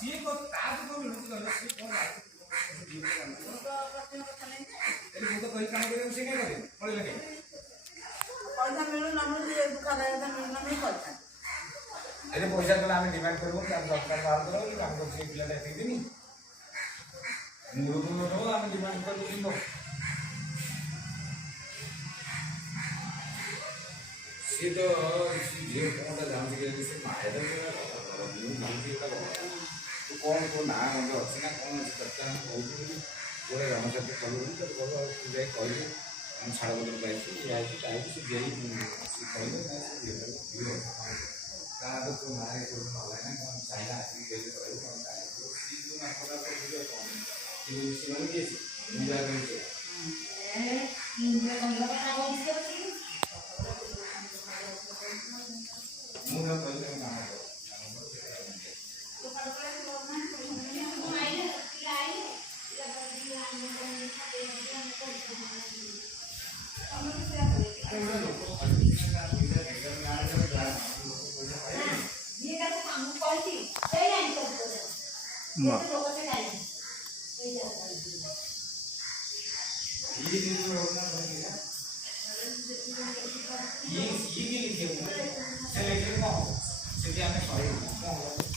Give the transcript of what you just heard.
सी को तार को मिलुच गलो सी को ए तो कोई काम करे उसे क्या करे पड़े लगे पैसा मिलू ना मिलू ये दुकान है तो मिलना नहीं पड़ता अरे पैसा तो हमें डिमांड करबो कि आप सरकार बाहर करो कि काम को से पिला दे देनी मुरु मुरु रो हमें डिमांड कर दो सी तो ये कोटा जान के से माय दे मुरु मान के तो कौन को ना म्हणजे ଅଛି ନା କौन चर्चा हम कहू पूरे राम साथ चलू तो बोलो जाय कहले हम छाड़ बदल पाइছি या ताई से जेई कहले ना से ये का तो मारे को मारे ना हम चाइना आदमी के लिए कहू हम ताई तो सीधो ना पता को वीडियो कौन ये सिमन के इंडिया में ए इंडिया का लगा बोल के मुंह कहले ना ये